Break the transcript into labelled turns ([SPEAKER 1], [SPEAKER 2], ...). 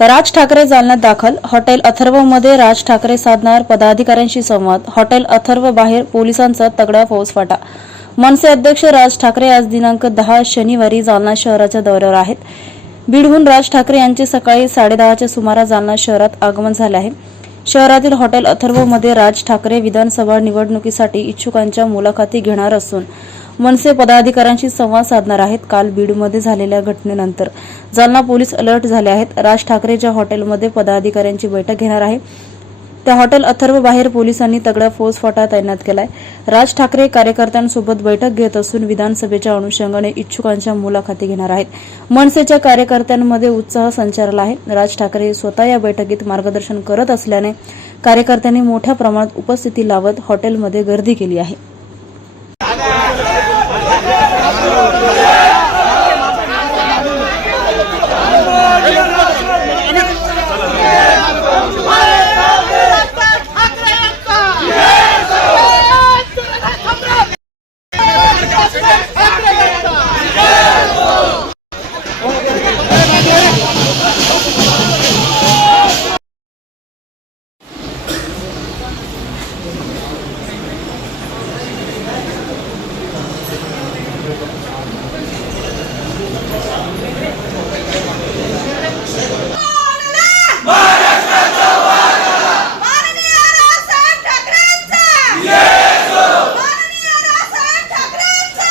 [SPEAKER 1] राज ठाकरे जालन्यात दाखल. हॉटेल अथर्वमध्ये राज ठाकरे साधणार पदाधिकाऱ्यांशी संवाद. हॉटेल अथर्व बाहेर पोलिसांचा तगडा फौजफाटा. मनसे अध्यक्ष राज ठाकरे आज दिनांक दहा शनिवारी जालना शहराच्या दौऱ्यावर आहेत. बीडहून राज ठाकरे यांचे सकाळी साडेदहाच्या सुमारास जालना शहरात आगमन झाले आहे. शहरातील हॉटेल अथर्वमध्ये राज ठाकरे विधानसभा निवडणुकीसाठी इच्छुकांच्या मुलाखती घेणार असून मनसे पदाधिकाऱ्यांशी संवाद साधणार आहेत. काल बीडमध्ये झालेल्या घटनेनंतर जालना पोलीस अलर्ट झाले आहेत. राज ठाकरे ज्या हॉटेलमध्ये पदाधिकाऱ्यांची बैठक घेणार आहे. त्या हॉटेल अथर्व बाहेर पोलिसांनी तगडा फौजफाटा तैनात केलाय. राज ठाकरे कार्यकर्त्यांसोबत बैठक घेत असून विधानसभेच्या अनुषंगाने इच्छुकांच्या मुलाखती घेणार आहेत. मनसेच्या कार्यकर्त्यांमध्ये उत्साह संचारला आहे. राज ठाकरे स्वतः या बैठकीत मार्गदर्शन करत असल्याने कार्यकर्त्यांनी मोठ्या प्रमाणात उपस्थिती लावत हॉटेलमध्ये गर्दी केली आहे. Yeah.
[SPEAKER 2] माननीय रावसाहेब ठाकरेंचा! माननीय रावसाहेब ठाकरेंचा!